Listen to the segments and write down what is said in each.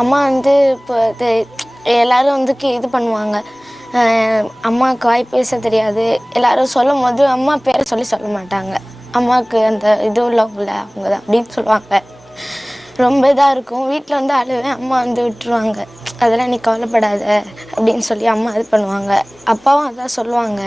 அம்மா வந்து இப்போ எல்லோரும் வந்து இது பண்ணுவாங்க. அம்மாவுக்கு வாய் பேச தெரியாது. எல்லோரும் சொல்லும்போது அம்மா பேரை சொல்ல மாட்டாங்க. அம்மாவுக்கு அந்த இது உள்ளவங்கள அவங்க தான் அப்படின்னு சொல்லுவாங்க. ரொம்ப இதாக இருக்கும். வீட்டில் வந்து அழுவேன். அம்மா வந்து விட்டுருவாங்க. அதெல்லாம் நீ கவலைப்படாத அப்படின்னு சொல்லி அம்மா இது பண்ணுவாங்க. அப்பாவும் அதான் சொல்லுவாங்க.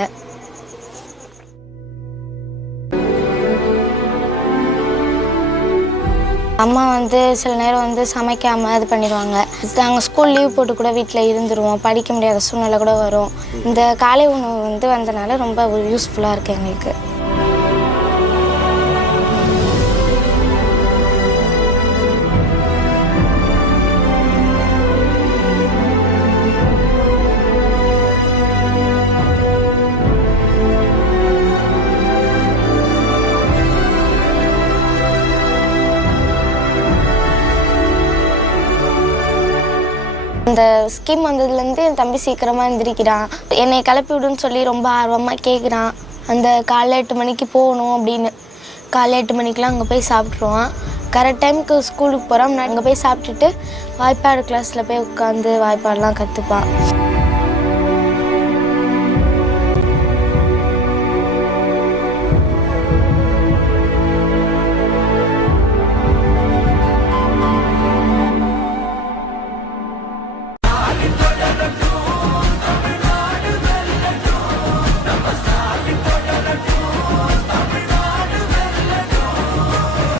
அம்மா வந்து சில நேரம் வந்து சமைக்காமல் இது பண்ணிடுவாங்க. நாங்கள் ஸ்கூல் லீவ் போட்டு கூட வீட்டில் இருந்துருவோம். படிக்க முடியாத சூழ்நிலை கூட வரும். இந்த காலை உணவு வந்து வந்தனால ரொம்ப யூஸ்ஃபுல்லாக இருக்குது எங்களுக்கு. இந்த ஸ்கீம் வந்ததுலேருந்து என் தம்பி சீக்கிரமாக எந்திரிக்கிறான். என்னை கிளப்பி விடுன்னு சொல்லி ரொம்ப ஆர்வமாக கேட்குறான். அந்த காலைல 8 மணிக்கு போகணும் அப்படின்னு. காலைல 8 மணிக்கெலாம் அங்கே போய் சாப்பிட்ருவான். கரெக்ட் டைமுக்கு ஸ்கூலுக்கு போகிறான். அங்கே போய் சாப்பிட்டுட்டு வாய்ப்பாடு கிளாஸில் போய் உட்காந்து வாய்ப்பாடெலாம் கற்றுப்பான்.